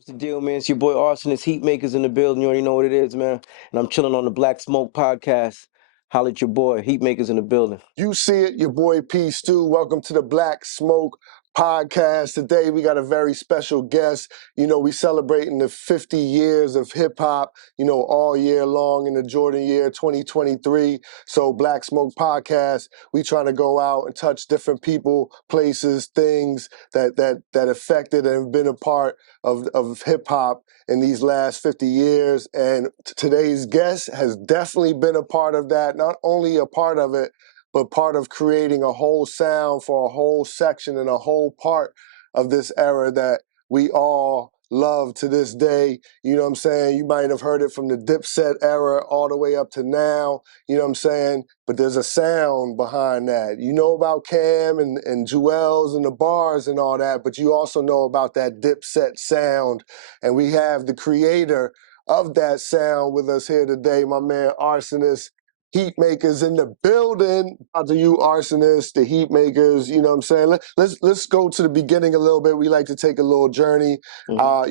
What's the deal, man? It's your boy Arsonist, HEATMAKERZ in the building. You already know what it is, man. And I'm chilling on the Black Smoke podcast. Holla at your boy, HEATMAKERZ in the building. You see it, your boy P. Stu. Welcome to the Black Smoke podcast. Today we got a very special guest. You know, we celebrating the 50 years of hip hop, you know, all year long in the Jordan year 2023. So Black Smoke podcast, we trying to go out and touch different people, places, things that affected and have been a part of hip hop in these last 50 years. And today's guest has definitely been a part of that, not only a part of it, but part of creating a whole sound for a whole section and a whole part of this era that we all love to this day. You know what I'm saying? You might have heard it from the Dipset era all the way up to now, you know what I'm saying? But there's a sound behind that. You know about Cam and Jewels and the bars and all that, but you also know about that Dipset sound. And we have the creator of that sound with us here today, my man Arsonist. HEATMAKERZ in the building. Out to you, Arsonist, the HEATMAKERZ, you know what I'm saying? Let's go to the beginning a little bit. We like to take a little journey. I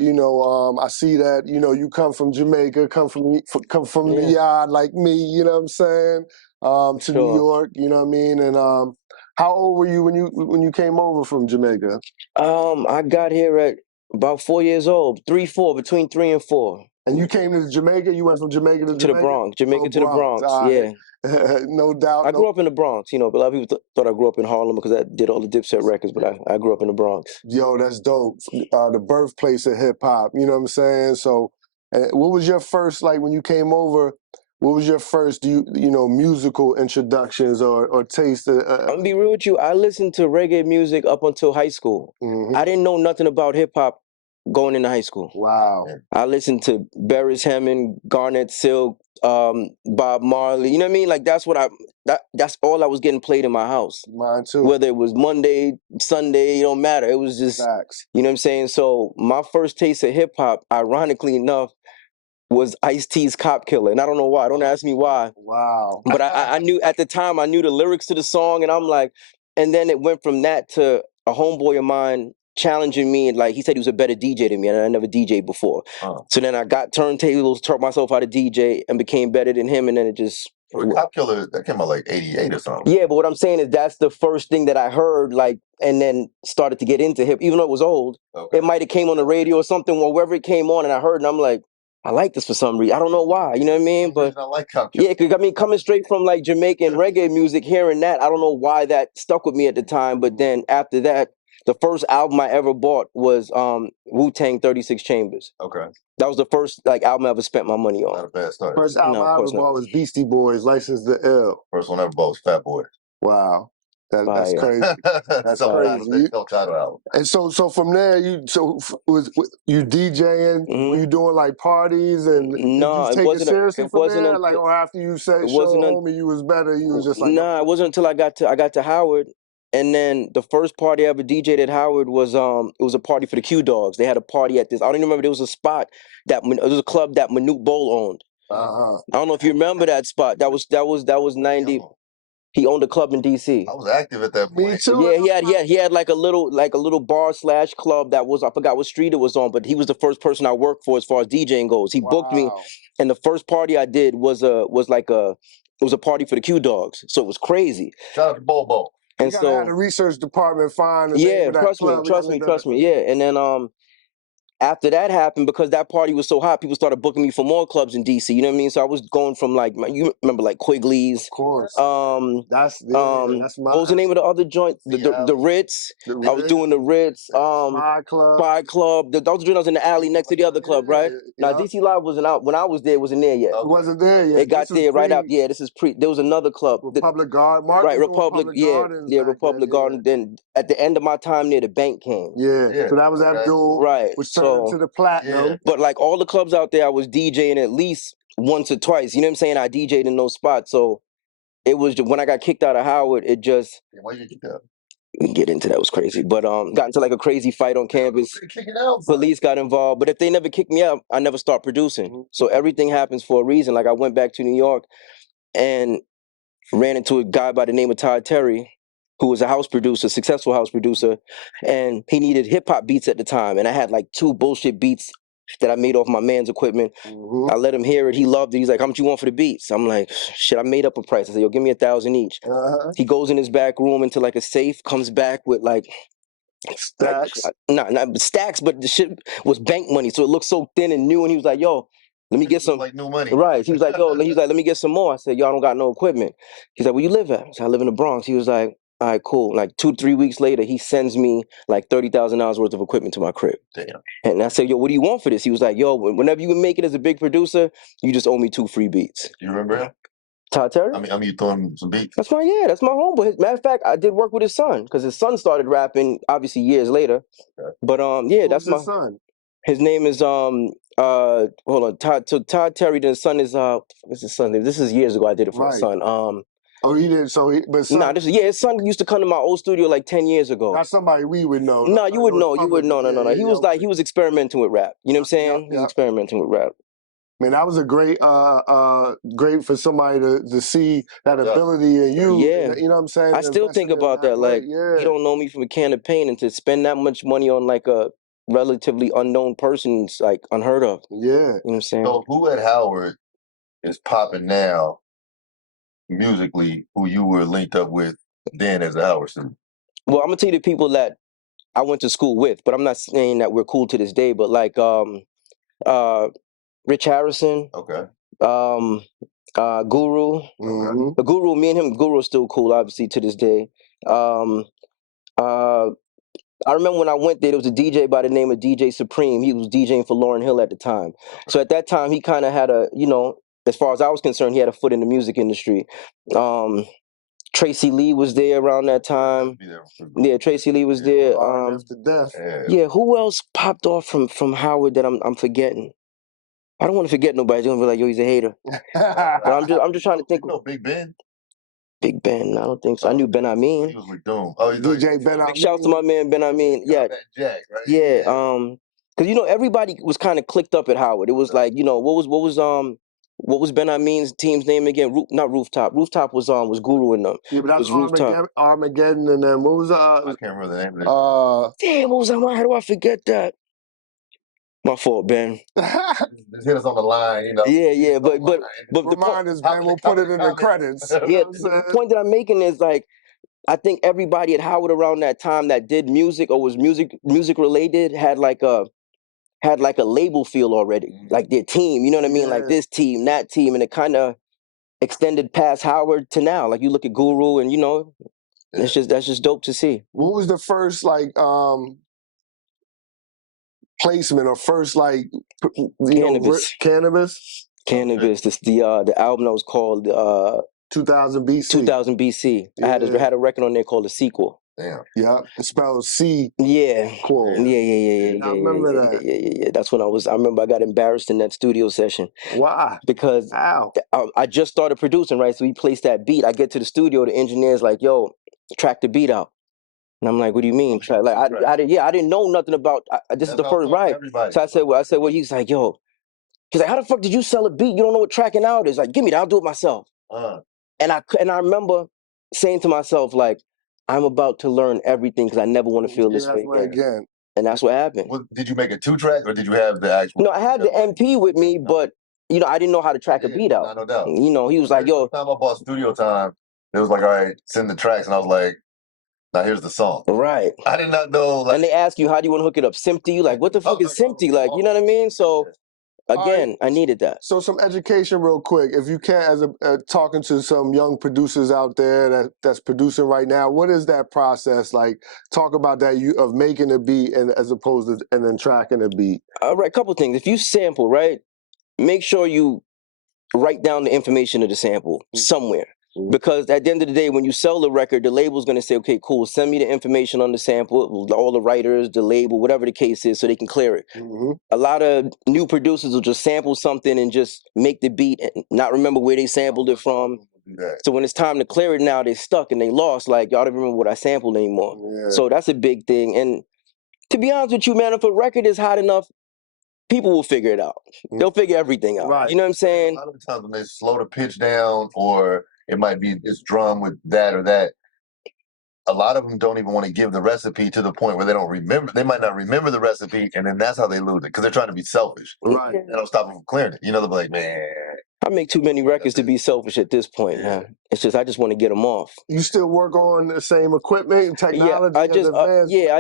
see that, you know, you come from Jamaica, come from the yard like me, you know what I'm saying? To New York, you know what I mean? And how old were you when you came over from Jamaica? I got here at about 4 years old, between 3 and 4. And you came to Jamaica? You went from Jamaica to Jamaica? The Bronx, Jamaica to the Bronx, yeah. No doubt. I grew up in the Bronx, you know, but a lot of people thought I grew up in Harlem because I did all the Dipset records, but I grew up in the Bronx. Yo, that's dope. The birthplace of hip hop, you know what I'm saying? So what was your first, like when you came over, what was your first, musical introductions or taste? I'm gonna be real with you, I listened to reggae music up until high school. I didn't know nothing about hip hop going into high school. Wow. I listened to Beres Hammond, Garnet Silk, Bob Marley. You know what I mean? Like that's all I was getting played in my house. Mine too. Whether it was Monday, Sunday, it don't matter. It was just Facts. You know what I'm saying? So my first taste of hip hop, ironically enough, was Ice-T's Cop Killer. And I don't know why. Don't ask me why. Wow. But I knew at the time, I knew the lyrics to the song, and I'm like, and then it went from that to a homeboy of mine challenging me, and like he said he was a better DJ than me, and I never DJ'd before. So then I got turntables, taught myself how to DJ, and became better than him, and then it just... Well, Cop Killer, that came out like 88 or something. Yeah, but what I'm saying is that's the first thing that I heard, like, and then started to get into hip, even though it was old. Okay. It might have came on the radio or something, or wherever it came on, and I heard, and I'm like, I like this for some reason. I don't know why, you know what I mean? But I like Cop Killer. Yeah, because I mean, coming straight from like Jamaican reggae music, hearing that, I don't know why that stuck with me at the time. But then after that, the first album I ever bought was Wu-Tang 36 Chambers. Okay. That was the first like album I ever spent my money on. Not a bad start. First album I ever bought was Beastie Boys, License to Ill. First one I ever bought was Fat Boy. Wow. That's crazy. That's crazy. Self-titled album. And so from there, was you DJing? Were you doing like parties and no, did you take it seriously from there? Like, or after you said show homie you was better, you was just like, nah, it wasn't until I got to Howard. And then the first party I ever DJ'd at Howard was it was a party for the Q Dogs. They had a party at this. I don't even remember. There was a spot it was a club that Manute Bol owned. I don't know if you remember that spot. That was 90. He owned a club in DC. I was active at that point. Me too. Yeah, he had like a little bar / club that was, I forgot what street it was on, but he was the first person I worked for as far as DJing goes. He booked me, and the first party I did was a party for the Q Dogs. So it was crazy. Shout out to Bobo. And so had a research department find the yeah, name of that trust me. Yeah, and then after that happened, because that party was so hot, people started booking me for more clubs in DC. You know what I mean? So I was going from like, you remember like Quigley's. Of course. That's my. What was the name of the other joint? The Ritz. I was doing the Ritz. Spy Club. Spy Club. Those joints was in the alley next to the other club, right? Now DC Live wasn't out when I was there. It wasn't there yet. It wasn't there yet. It got there right out. Yeah, this is pre. There was another club. Republic Garden. Right, Republic. Yeah, Republic Garden. Then at the end of my time there, the bank came. Yeah. So that was Abdul. Right. Which turned into the Platinum. Yeah. But like all the clubs out there, I was DJing at least once or twice. You know what I'm saying? I DJed in those spots. So it was just, when I got kicked out of Howard, it just... Why you get that? We can get into that. It was crazy. But got into like a crazy fight on campus. Police got involved. But if they never kicked me out, I never start producing. So everything happens for a reason. Like I went back to New York and ran into a guy by the name of Todd Terry. who was a house producer, successful house producer, and he needed hip hop beats at the time. And I had like 2 bullshit beats that I made off my man's equipment. I let him hear it. He loved it. He's like, "How much you want for the beats?" I'm like, "Shit, I made up a price." I said, "Yo, give me 1,000 each." He goes in his back room into like a safe, comes back with like Stacks. not stacks, but the shit was bank money, so it looked so thin and new. And he was like, "Yo, let me get some." Like new money. Right. He was like, "Yo," he's like, "Let me get some more." I said, "Yo, I don't got no equipment." He's like, "Where you live at?" I said, "I live in the Bronx." He was like, "All right, cool." Like 2 to 3 weeks later, he sends me like $30,000 worth of equipment to my crib. Damn. And I said, "Yo, what do you want for this?" He was like, "Yo, whenever you make it as a big producer, you just owe me 2 free beats." You remember him? Todd Terry? I mean, you throwing him some beats. That's that's my homeboy. Matter of fact, I did work with his son because his son started rapping obviously years later. Okay. But yeah, Who's that's my his son? His name is hold on, Todd. So Todd Terry, the son is what's his son's name? This is years ago. I did it for his son. Oh, he did. So he, but son, Nah, his son used to come to my old studio like 10 years ago. not somebody we would know. No, you would know. You public, would know. No. He was like he was experimenting with rap. You know what I'm saying? He was experimenting with rap. Man, that was a great, great for somebody to see that ability in you. Yeah. You know what I'm saying? I still think about that. Like, he don't know me from a can of paint, and to spend that much money on like a relatively unknown person's like unheard of. Yeah. You know what I'm saying? So who at Howard is popping now musically who you were linked up with then as a Howard student? Well, I'm gonna tell you the people that I went to school with, but I'm not saying that we're cool to this day. But like Rich Harrison, Okay. Guru, the Guru, me and him, Guru is still cool, obviously to this day. I remember when I went there was a DJ by the name of DJ Supreme. He was DJing for Lauryn Hill at the time. So at that time, he kind of had a, you know, as far as I was concerned, he had a foot in the music industry. Tracy Lee was there around that time. Yeah, Tracy Lee was there. After death. Yeah, who else popped off from Howard that I'm forgetting? I don't want to forget nobody. They're gonna be like, "Yo, he's a hater." But I'm just trying to think. No, Big Ben. Big Ben, I don't think so. I knew Ben Amin. He was with Doom. Oh, DJ Ben Amin. Big shout out to my man Ben Amin. Yeah, Jack, right? Yeah, because you know everybody was kind of clicked up at Howard. It was like, you know, what was Ben Amin's team's name again? Not Rooftop. Rooftop was Guru in them. Yeah, but that's Rooftop. Armageddon, and then what was I can't remember the name of it. Damn, what was that? How do I forget that? My fault, Ben. Just hit us on the line, you know. Yeah, but remind us, Ben. We'll put it in the credits. Yeah, the point that I'm making is like, I think everybody at Howard around that time that did music or was music related had like a label feel already, like their team. You know what I mean? Like this team, that team, and it kind of extended past Howard to now. Like you look at Guru, and you know, that's just dope to see. What was the first like placement or first like Cannabis? Cannabis. This the album that was called 2000 BC. 2000 BC. I had a record on there called The Sequel. Damn. Yeah, it spelled C. Yeah. Cool. Yeah. I remember that. Yeah. That's when I remember I got embarrassed in that studio session. Why? Because I just started producing, right? So we placed that beat. I get to the studio, the engineer's like, "Yo, track the beat out." And I'm like, "What do you mean?" Like I didn't know nothing about this is the first right. So I said, well, he's like, "Yo," he's like, "How the fuck did you sell a beat? You don't know what tracking out is." Like, "Give me that, I'll do it myself." And I remember saying to myself, like, I'm about to learn everything because I never want to feel this way again. And that's what happened. Well, did you make a 2-track or did you have the actual? No, I had the MP with me, but you know, I didn't know how to track a beat out. No doubt. You know, he was like, "Yo." Time I bought studio time, it was like, "All right, send the tracks," and I was like, "Now here's the song." Right. I did not know. Like, and they ask you, "How do you want to hook it up?" Simpty. You like, what the fuck is Simpty? Like, you know what I mean? So again, I needed that. So some education real quick. If you can, as talking to some young producers out there that's producing right now, what is that process like? Talk about that of making a beat and as opposed to and then tracking a beat. All right, couple things. If you sample, right, make sure you write down the information of the sample somewhere. Because at the end of the day, when you sell the record, the label's going to say, "Okay, cool, send me the information on the sample, all the writers, the label, whatever the case is, so they can clear it." A lot of new producers will just sample something and just make the beat and not remember where they sampled it from. So when it's time to clear it now, they're stuck and they lost. Like, y'all don't remember what I sampled anymore. So that's a big thing. And to be honest with you, man, if a record is hot enough, people will figure it out. They'll figure everything out. Right. You know what I'm saying? A lot of times when they slow the pitch down, or it might be this drum with that or that, a lot of them don't even want to give the recipe to the point where they don't remember. They might not remember the recipe, and then that's how they lose it because they're trying to be selfish. Right. That'll stop them from clearing it. You know, they'll be like, man, I make too many records to be selfish at this point, man. It's just I just want to get them off. You still work on the same equipment, technology? I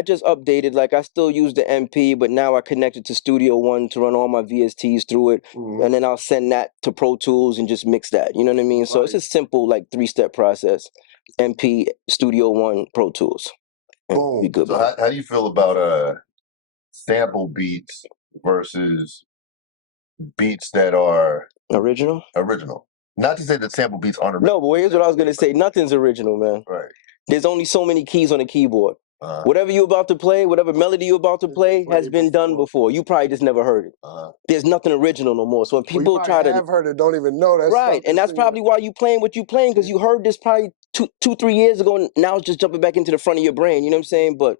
just updated. Like I still use the MP, but now I connected to Studio One to run all my VSTs through it, and then I'll send that to Pro Tools and just mix that. You know what I mean? So it's a simple like 3-step process: MP, Studio One, Pro Tools. Boom. Be good. So how do you feel about sample beats versus beats that are original? Original. Not to say that sample beats aren't original. No, but here's what I was gonna say. Nothing's original, man. Right. There's only so many keys on the keyboard. Whatever you're about to play, whatever melody you're about to play has been done before. You probably just never heard it. There's nothing original no more. So when people try to have heard it, don't even know that. Right, and that's probably why you playing what you playing, because you heard this probably 2-3 years ago, and now it's just jumping back into the front of your brain. You know what I'm saying? But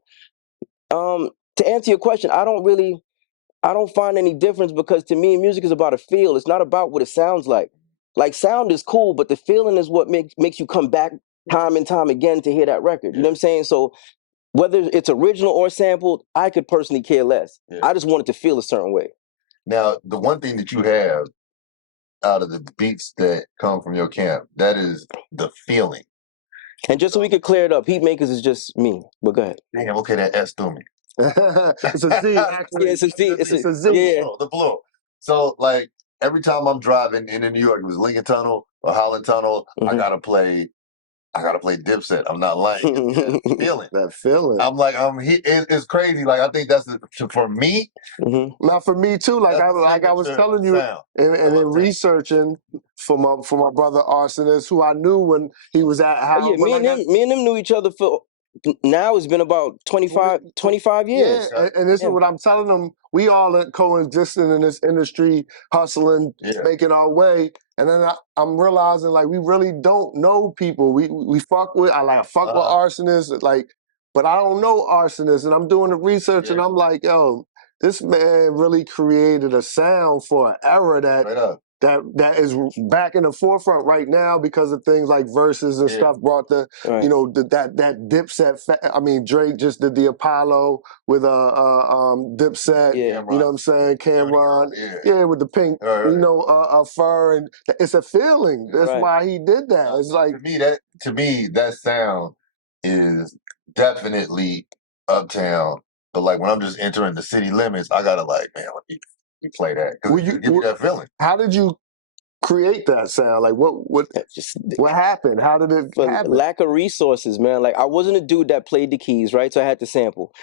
to answer your question, I don't find any difference, because to me, music is about a feel. It's not about what it sounds like. Like, sound is cool, but the feeling is what makes you come back time and time again to hear that record. You know what I'm saying? So whether it's original or sampled, I could personally care less. I just want it to feel a certain way. Now, the one thing that you have out of the beats that come from your camp, that is the feeling. And just so we could clear it up, HEATMAKERZ is just me. But go ahead. Damn, okay, that S threw me. It's a Z, actually. Yeah, it's a Z. It's a Z. Yeah. The blow. So, like, every time I'm driving into New York, it was Lincoln Tunnel or Holland Tunnel, I gotta play Dipset. I'm not lying. It's feeling. That feeling. I'm like, it's crazy. Like, I think that's for me. Now for me too. Like I was telling you, and in researching for my brother Arsonist, who I knew when he was at Howard. Me and him knew each other for. Now it's been about 25 years. Yeah, and this is what I'm telling them. We all are coexisting in this industry, hustling, making our way. And then I'm realizing, like, we really don't know people. We fuck with, I fuck with Arsonists, like, but I don't know Arsonists. And I'm doing the research, and I'm like, yo, this man really created a sound for an era that is back in the forefront right now because of things like Verses and stuff brought the, you know, that Dipset. I mean, Drake just did the Apollo with Dipset. You know what I'm saying? Cameron. With the pink, you know, fur, and it's a feeling. That's why he did that. It's like to me that sound is definitely Uptown. But like when I'm just entering the city limits, I gotta like, man, let me play that because you give me that feeling. How did you create that sound? Like what happened? How did it happen? Lack of resources, man. Like I wasn't a dude that played the keys, right? So I had to sample.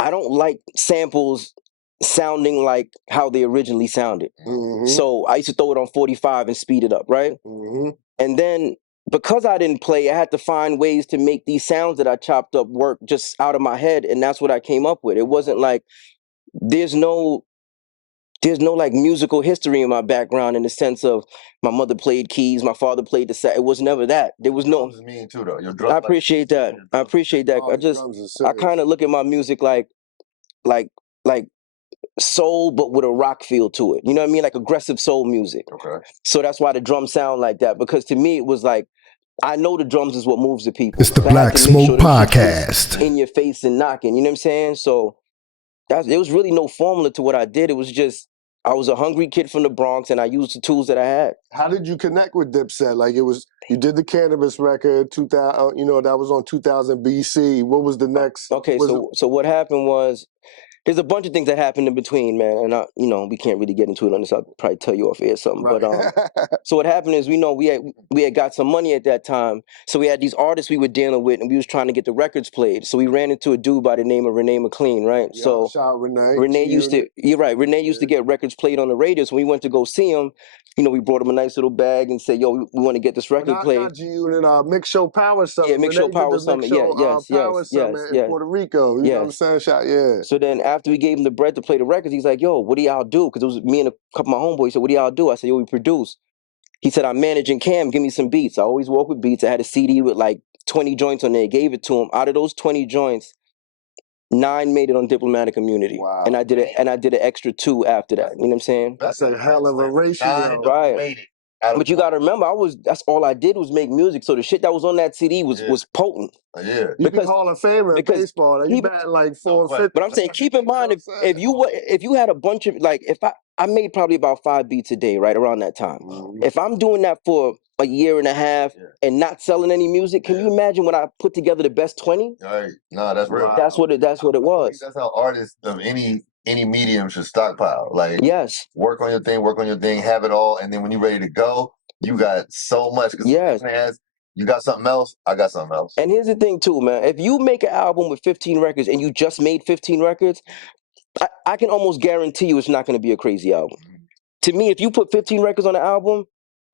I don't like samples sounding like how they originally sounded. So I used to throw it on 45 and speed it up, right? And then because I didn't play, I had to find ways to make these sounds that I chopped up work just out of my head, and that's what I came up with. It wasn't like there's no like musical history in my background in the sense of my mother played keys, my father played the set. It was never that. There was no. Drums is mean too, though. I appreciate that. I appreciate that. I kind of look at my music like soul, but with a rock feel to it. You know what I mean? Like aggressive soul music. Okay. So that's why the drums sound like that, because to me it was like, I know the drums is what moves the people. It's the Black Smoke Podcast. In your face and knocking, you know what I'm saying? So there was really no formula to what I did. It was just, I was a hungry kid from the Bronx and I used the tools that I had. How did you connect with Dipset? Like you did the Cannabis record, 2000, you know, that was on 2000 BC. What was the next? Okay, so what happened was, there's a bunch of things that happened in between, man, and you know, we can't really get into it on this. I'll probably tell you off air something. Right. But so what happened is, we had got some money at that time, so we had these artists we were dealing with, and we was trying to get the records played. So we ran into a dude by the name of Renee McLean, right? Yeah, so shout Renee. Renee used to, you're right. Renee used to get records played on the radio. So when we went to go see him, you know, we brought him a nice little bag and said, "Yo, we want to get this record played." Not G-Unit, Mix Show Power Summit. Yeah, Mix Show Power Summit. Yes. In Puerto Rico. You know what I'm saying? So then after we gave him the bread to play the records, he's like, "Yo, what do y'all do?" Because it was me and a couple of my homeboys. He said, "What do y'all do?" I said, "Yo, we produce." He said, "I'm managing Cam. Give me some beats." I always work with beats. I had a CD with like 20 joints on there. Gave it to him. Out of those 20 joints, 9 made it on Diplomatic Immunity. Wow. And I did an extra 2 after that. You know what I'm saying? That's a hell of a ratio. Right. Made it But you gotta remember, that's all I did was make music. So the shit that was on that CD was potent. Yeah, you be Hall of Famer in baseball. You batting like 450. But I'm saying, keep in mind, if you had a bunch of, like, if I made probably about 5 beats a day, right around that time. If I'm doing that for a year and a half and not selling any music, can you imagine when I put together the best 20? Right. No, that's real. That's what it was. That's how artists of any medium should stockpile. Like, yes, work on your thing, have it all, and then when you're ready to go, you got so much. Yes. You got something else, I got something else. And here's the thing too, man. If you make an album with 15 records and you just made 15 records, I can almost guarantee you it's not going to be a crazy album. To me, if you put 15 records on an album,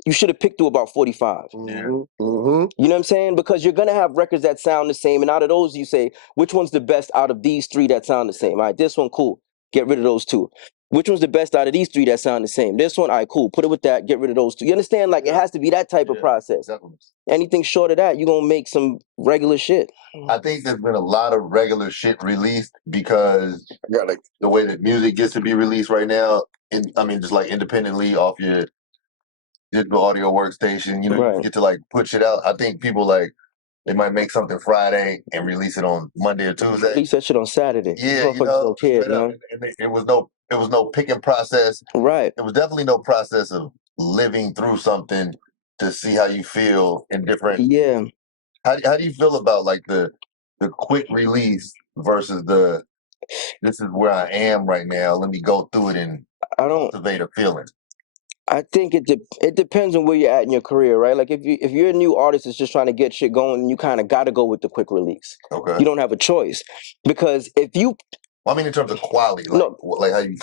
you should have picked through about 45. You know what I'm saying? Because you're going to have records that sound the same. And out of those, you say, which one's the best out of these 3 that sound the same? All right, this one, cool. Get rid of those 2. Which one's the best out of these 3 that sound the same? This one, all right, cool. Put it with that. Get rid of those 2. You understand? Like, it has to be that type of process. Definitely. Anything short of that, you're going to make some regular shit. I think there's been a lot of regular shit released because the way that music gets to be released right now, just like independently off your digital audio workstation, you get to like put shit out. I think people they might make something Friday and release it on Monday or Tuesday. Release that shit on Saturday. Yeah, it was no picking process. Right. It was definitely no process of living through something to see how you feel in different. Yeah. How do you feel about like the quick release versus this is where I am right now, let me go through it and cultivate a feeling? I think it depends on where you're at in your career, right? Like if you're a new artist that's just trying to get shit going, you kind of got to go with the quick release. Okay. You don't have a choice because if you, I mean, in terms of quality, like how you.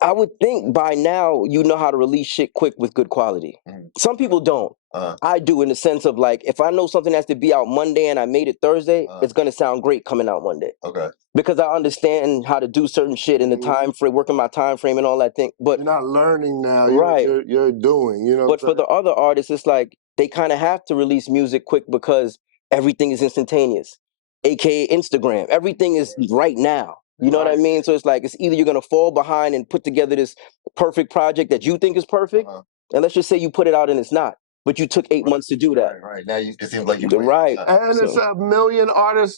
I would think by now you know how to release shit quick with good quality. Some people don't. I do, in the sense of like, if I know something has to be out Monday and I made it Thursday, it's gonna sound great coming out Monday. Okay. Because I understand how to do certain shit in the time frame, working my time frame and all that thing. But you're not learning now, right? You're doing, you know. But for the other artists, it's like they kind of have to release music quick because everything is instantaneous, aka Instagram. Everything is right now. You know what I mean? So it's like, it's either you're gonna fall behind and put together this perfect project that you think is perfect, and let's just say you put it out and it's not. But you took 8 months to do that. Right. Now it seems like you're right. And it's a million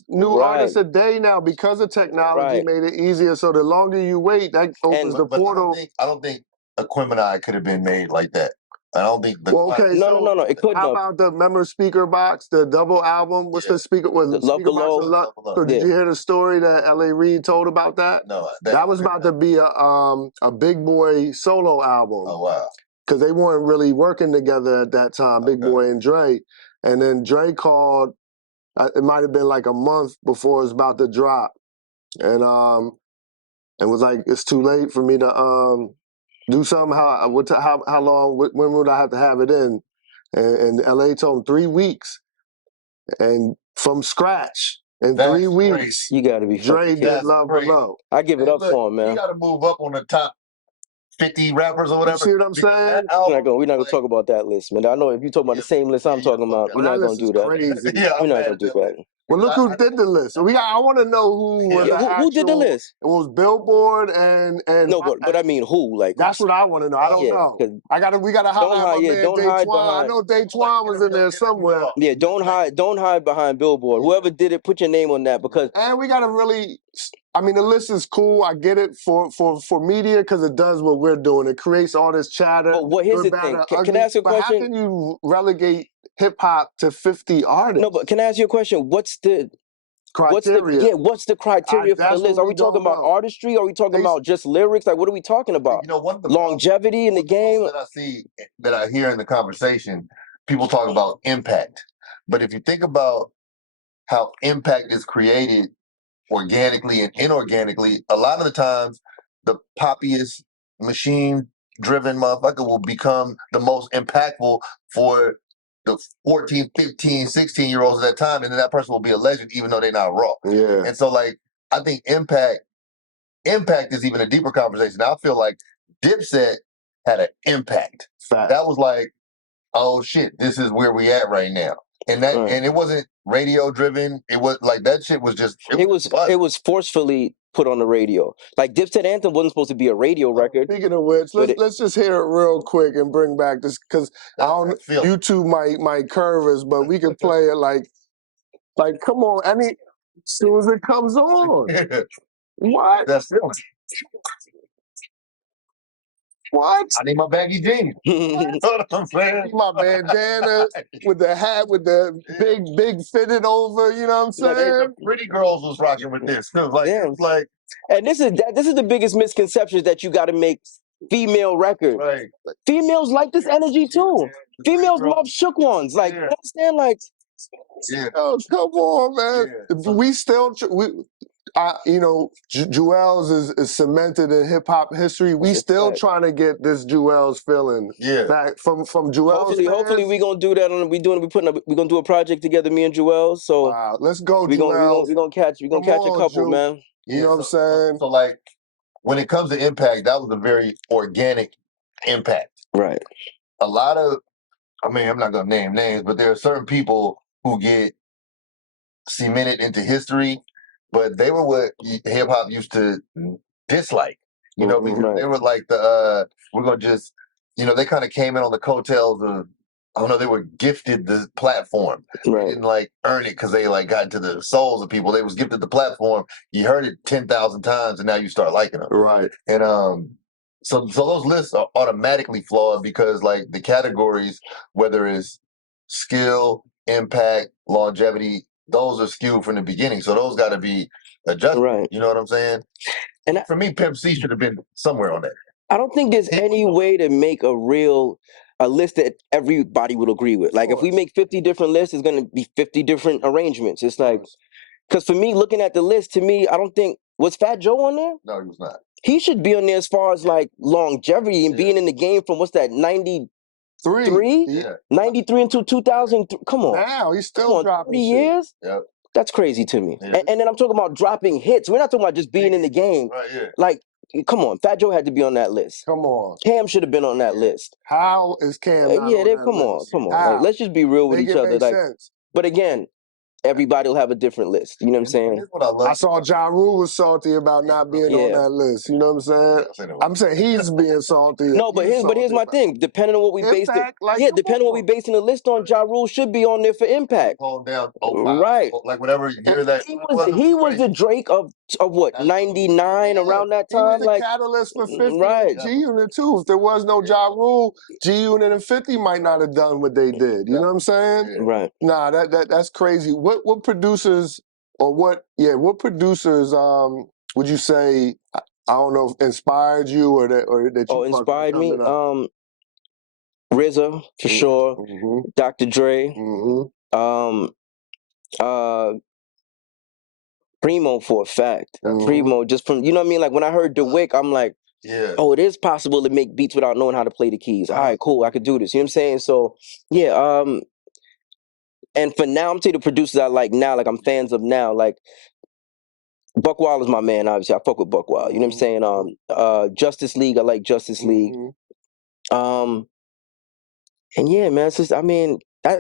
new artists a day now because of technology made it easier. So the longer you wait, that opens the portal. I don't think Aquemini could have been made like that. I don't think the no, it couldn't. How about the Speaker Box, the double album? What's the speaker? Was the Speaker Box and Love? So did you hear the story that L.A. Reid told about that? No, that was about to be a Big Boy solo album. Oh wow. Because they weren't really working together at that time, Big Boy and Dre. And then Dre called, it might have been like a month before it was about to drop. And was like, it's too late for me to do something. How long, when would I have to have it in? And LA told him 3 weeks. And from scratch, in 3 weeks, crazy. You got to be Dre did Love Below. I give it up for him, man. You got to move up on the top 50 rappers or whatever. You see what I'm saying? We're not gonna talk about that list, man. I know if you talk about the same list I'm talking about, we're not gonna do that. Crazy. We're not gonna do that. Well, look who did the list. I want to know who was who did the list. It was Billboard and no, but I mean who? Like that's what I want to know. I don't know. We gotta highlight my man Daytwan. I know Daytwan was in there somewhere. Yeah, don't hide behind Billboard. Whoever did it, put your name on that because. And we gotta really. I mean, the list is cool. I get it for media because it does what we're doing. It creates all this chatter. But here's the thing. Can I ask you a question? How can you relegate hip hop to 50 artists? No, but can I ask you a question? What's the criteria? What's the criteria for the list? Are we talking about artistry? Are we talking about just lyrics? Like, what are we talking about? You know, one of the longevity in the game that I hear in the conversation, people talk about impact. But if you think about how impact is created organically and inorganically, a lot of the times the poppiest machine-driven motherfucker will become the most impactful for the 14, 15, 16-year-olds at that time, and then that person will be a legend even though they're not raw. Yeah. And so, like, I think impact is even a deeper conversation. I feel like Dipset had an impact. Fact. That was like, oh shit, this is where we at right now. And and it wasn't radio driven. It was like that shit was just it was forcefully put on the radio. Like Dipset Anthem wasn't supposed to be a radio record. Speaking of which, let's just hear it real quick and bring back this, because I don't. YouTube might curve us, but we can play it like come on, as soon as it comes on. What? That's feeling. What? I need my baggy jeans. You know what I'm saying? My bandana with the hat with the big fitted over. You know what I'm saying? Pretty girls was rocking with this. It's like, and this is the biggest misconception, that you got to make female records. Right. Females like this energy too. Females love shook ones. Like, you understand? Like, oh, come on, man. We still Jewels is cemented in hip hop history. We still trying to get this Jewels feeling back from Jewels. Hopefully we gonna do that. We're gonna do a project together, me and Jewels. So wow, let's go, Jewels. We're gonna catch a couple, man. You know what I'm saying? So like, when it comes to impact, that was a very organic impact. Right. A lot of, I'm not gonna name names, but there are certain people who get cemented into history, but they were what hip hop used to dislike. You know, because they were like we're gonna just, they kind of came in on the coattails of, I don't know, they were gifted the platform. Right. They didn't like earn it because they like got into the souls of people. They was gifted the platform. You heard it 10,000 times, and now you start liking them. Right. And so those lists are automatically flawed because like the categories, whether it's skill, impact, longevity, those are skewed from the beginning. So those got to be adjusted. Right. You know what I'm saying? And for me, Pimp C should have been somewhere on that. I don't think there's any way to make a list that everybody would agree with. Like if we make 50 different lists, it's going to be 50 different arrangements. It's like, because for me, looking at the list, to me, I don't think, was Fat Joe on there? No, he was not. He should be on there as far as like longevity and being in the game from, what's that, 93? Yeah. 93 until 2000. Come on. Now he's still dropping 30 years? Yep. That's crazy to me. Yeah. And then I'm talking about dropping hits. We're not talking about just being in the game. Right, yeah. Like, come on, Fat Joe had to be on that list. Come on. Cam should have been on that list. How is Cam not on that come list? on. Like, let's just be real with each other. Like, sense. but again, everybody will have a different list. You know what I'm saying? Here's what I love. I saw Ja Rule was salty about not being on that list. You know what I'm saying? I'm saying he's being salty. No, but here's my thing. Depending on what we base it, depending on what we basing the list on, Ja Rule should be on there for impact. Down, right. Like whatever year that he was the Drake of what, 99 around that time. He was the like catalyst for 50 G Unit too. If there was no Ja Rule, G Unit and 50 might not have done what they did. You know what I'm saying? Right. Nah, that's crazy. What producers what producers would you say, I don't know, inspired you or that you inspired me? RZA for sure. Dr. Dre. Primo for a fact. Primo, just from, you know what I mean? Like when I heard DeWick, I'm like, oh, it is possible to make beats without knowing how to play the keys. All right, cool, I could do this. You know what I'm saying? So yeah, and for now, I'm telling you the producers I like now, like I'm fans of now, like Buck Wild is my man, obviously. I fuck with Buck Wild. You know what I'm saying? Justice League, I like Justice League. And yeah, man, it's just, I mean,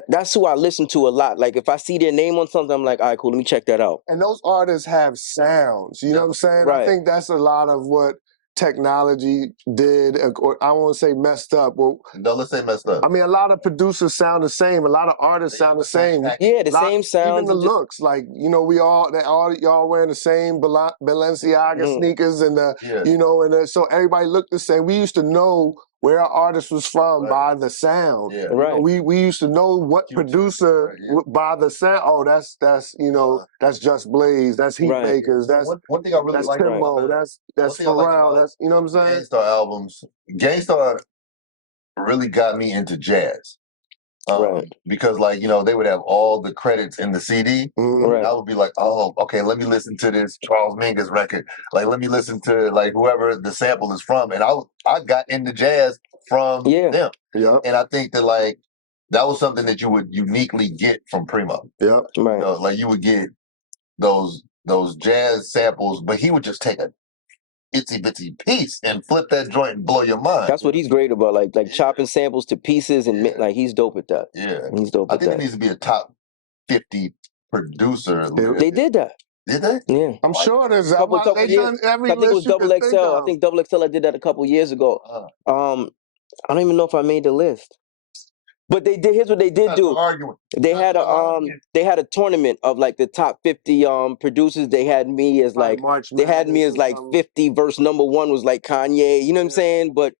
that's who I listen to a lot. Like if I see their name on something, I'm like, all right, cool, let me check that out. And those artists have sounds, you know what I'm saying? Right. I think that's a lot of what technology did, or I won't say messed up. Well, no, let's say messed up. I mean, a lot of producers sound the same. A lot of artists sound the same. Yeah, the same sounds. Even the looks, like, you know, y'all wearing the same Balenciaga sneakers and so everybody looked the same. We used to know where our artist was from by the sound. Yeah. Right. We used to know what producer by the sound. Oh, that's that's Just Blaze. That's HEATMAKERZ. That's one thing I really that's like. Timbo. That's Pharrell. That's, you know what I'm saying? Gangstar albums. Gangstar really got me into jazz. Because like, you know, they would have all the credits in the CD. I would be like, oh, okay, let me listen to this Charles Mingus record. Like, let me listen to like whoever the sample is from. And I got into jazz from them. Yeah. And I think that like that was something that you would uniquely get from Primo. Yeah. Right. You know, like you would get those jazz samples, but he would just take a itsy bitsy piece and flip that joint and blow your mind. That's what he's great about, like chopping samples to pieces and like he's dope at that. Yeah, he's dope. I think it needs to be a top 50 producer. They did that. Did they? Yeah. I'm sure there's Couple they years. done every I think it was list you Double could think XL. I of. think Double XL I did that a couple years ago. I don't even know if I made the list. But they did. Here's what they did do. They had a tournament of like the top 50 producers. They had me as like March they had me Madness as or like something. 50 verse number 1 was like Kanye. You know what I'm saying? But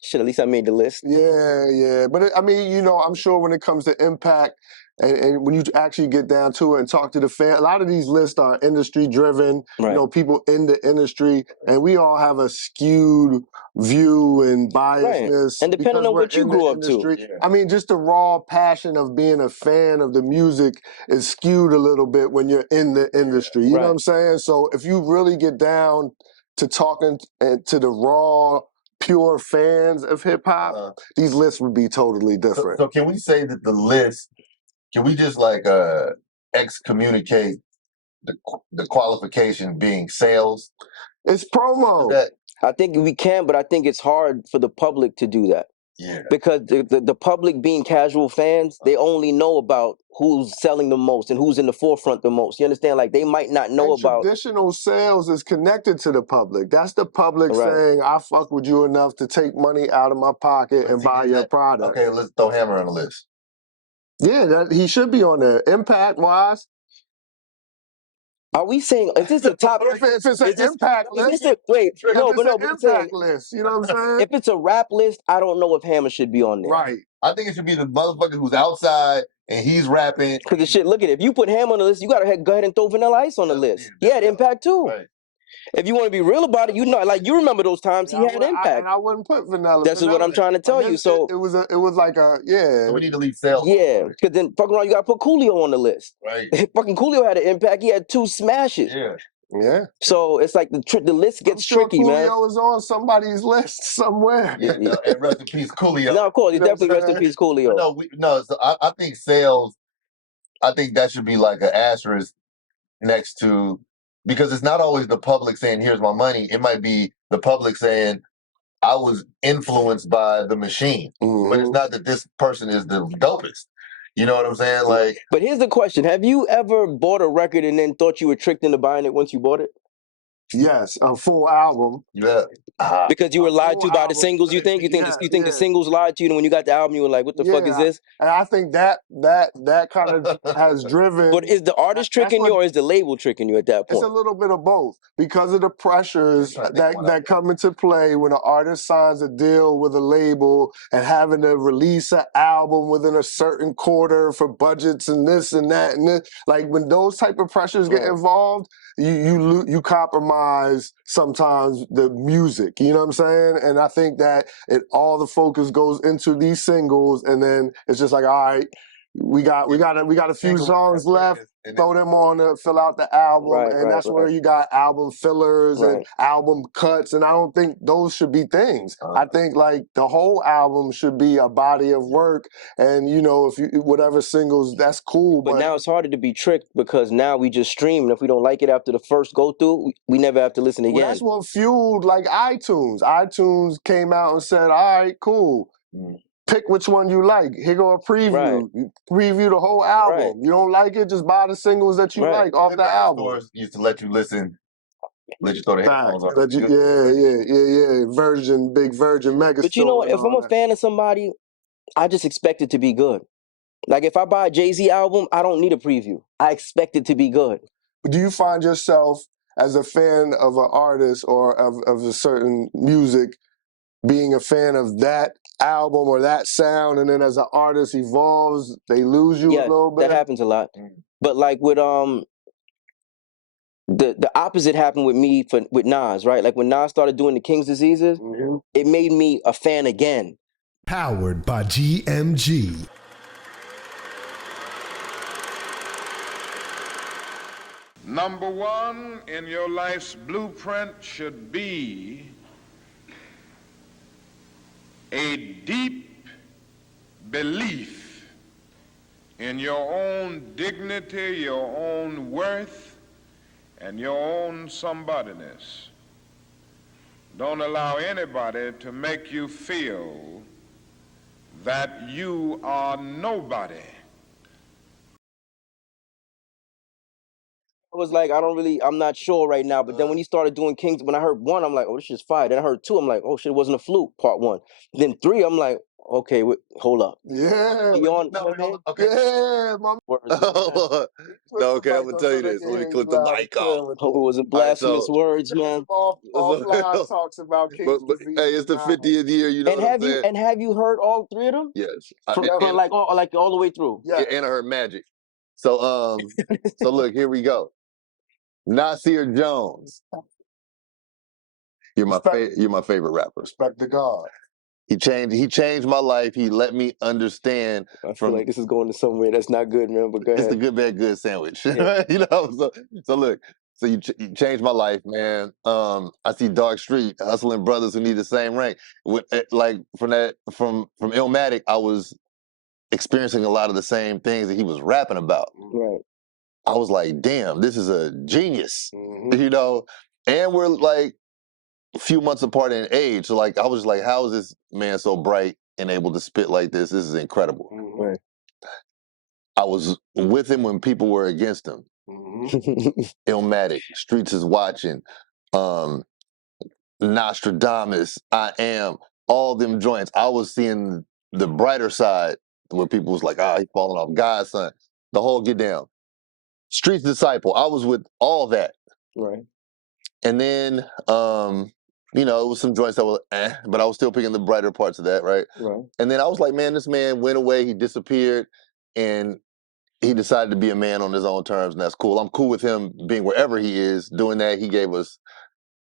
shit, at least I made the list. Yeah. But I mean, you know, I'm sure when it comes to impact and when you actually get down to it and talk to the fan, a lot of these lists are industry driven, Right. you know, people in the industry, and we all have a skewed view and biasness And depending because on we're what you in grew the up to. industry. I mean, just the raw passion of being a fan of the music is skewed a little bit when you're in the industry. You know what I'm saying? So if you really get down to talking to the raw, pure fans of hip hop, these lists would be totally different. So can we say that the list? Can we just like excommunicate the qualification being sales? It's promo. I think we can, but I think it's hard for the public to do that. Yeah. Because the public being casual fans, they only know about who's selling the most and who's in the forefront the most. You understand? Like they might not know about traditional sales is connected to the public. That's the public saying, I fuck with you enough to take money out of my pocket and buy your product. Okay, let's throw Hammer on the list. Yeah, he should be on there. Impact wise. Are we saying is this a top? If it's an impact list, wait, no, but it's an impact list. You know what I'm saying? If it's a rap list, I don't know if Hammer should be on there. Right. I think it should be the motherfucker who's outside and he's rapping. Because the shit, look at it. If you put Hammer on the list, you gotta go ahead and throw Vanilla Ice on the list. Yeah, Impact too. Right. If you want to be real about it, you know, like you remember those times he had impact. And I wouldn't put Vanilla. That's what I'm trying to tell you. So it was like a So we need to leave sales. Yeah, because then fucking around, you gotta put Coolio on the list. Right. Fucking Coolio had an impact. He had 2 smashes. Yeah. So it's like the list gets tricky, man. Coolio is on somebody's list somewhere. Yeah. And rest in peace, Coolio. No, of course, you definitely rest in peace, Coolio. So I think sales. I think that should be like an asterisk next to, because it's not always the public saying, here's my money. It might be the public saying, I was influenced by the machine. But it's not that this person is the dopest. You know what I'm saying? Like, but here's the question. Have you ever bought a record and then thought you were tricked into buying it once you bought it? Yes, a full album. Yeah. Because you were lied to by the singles, you think? You think the singles lied to you, and when you got the album, you were like, what the fuck is this? And I think that kind of has driven. But is the artist tricking you or is the label tricking you at that point? It's a little bit of both because of the pressures that come into play when an artist signs a deal with a label and having to release an album within a certain quarter for budgets and this and that and this. Like when those type of pressures get involved, you compromise sometimes the music. You know what I'm saying? And I think that all the focus goes into these singles, and then it's just like, all right, we got a few songs left. Throw them on to fill out the album, and that's where you got album fillers and album cuts. And I don't think those should be things. I think like the whole album should be a body of work. And you know, if you whatever singles, that's cool. But now it's harder to be tricked because now we just stream, and if we don't like it after the first go through, we never have to listen again. Well, that's what fueled like iTunes. iTunes came out and said, all right, cool. Pick which one you like. Here go a preview. You preview the whole album. You don't like it, just buy the singles that you like off the album. Stores used to let you listen, let you throw the headphones on. Big Virgin Mega. But you know what? If I'm a fan of somebody, I just expect it to be good. Like if I buy a Jay-Z album, I don't need a preview. I expect it to be good. Do you find yourself as a fan of an artist or of a certain music being a fan of that album or that sound, and then as an artist evolves, they lose you a little bit? That happens a lot. But like with the opposite happened with me with Nas, right? Like when Nas started doing the King's Diseases, it made me a fan again. Powered by GMG. Number one in your life's blueprint should be a deep belief in your own dignity, your own worth, and your own somebodyness. Don't allow anybody to make you feel that you are nobody. I was like, I'm not sure right now. But then when he started doing Kings, when I heard 1, I'm like, oh, this shit's fire. Then I heard 2, I'm like, oh shit, it wasn't a fluke, part 1. Then 3, I'm like, okay, hold up. Yeah. Beyond, Okay. Yeah, my words, No, okay, I'm gonna tell you this. Let me clip the mic off. oh, it wasn't All right, blasphemous so words, man. offline talks about King's but disease. hey, it's the 50th year. You know And what I'm saying? have you heard all 3 of them? Yes. From all the way through. Yeah. And I heard Magic. So so look, here we go. Nasir Jones. You're my favorite rapper. Respect to God. He changed my life. He let me understand. I feel like this is going to somewhere that's not good, man. But go ahead. It's the good bad good sandwich. Yeah. You know. So look. So you changed my life, man. I see Dark Street hustling brothers who need the same rank. Like from Illmatic, I was experiencing a lot of the same things that he was rapping about. Right. I was like, damn, this is a genius, Mhm. you know. And we're like a few months apart in age, so like I was like, how is this man so bright and able to spit like this? This is incredible. Right. I was with him when people were against him. Illmatic, Streets is Watching, Nostradamus, I Am, all them joints. I was seeing the brighter side where people was like, he's falling off God's son. The whole get down. Streets Disciple, I was with all that. Right. And then, you know, it was some joints that were but I was still picking the brighter parts of that, right? Right. And then I was like, man, this man went away, he disappeared, and he decided to be a man on his own terms, and that's cool. I'm cool with him being wherever he is, doing that. He gave us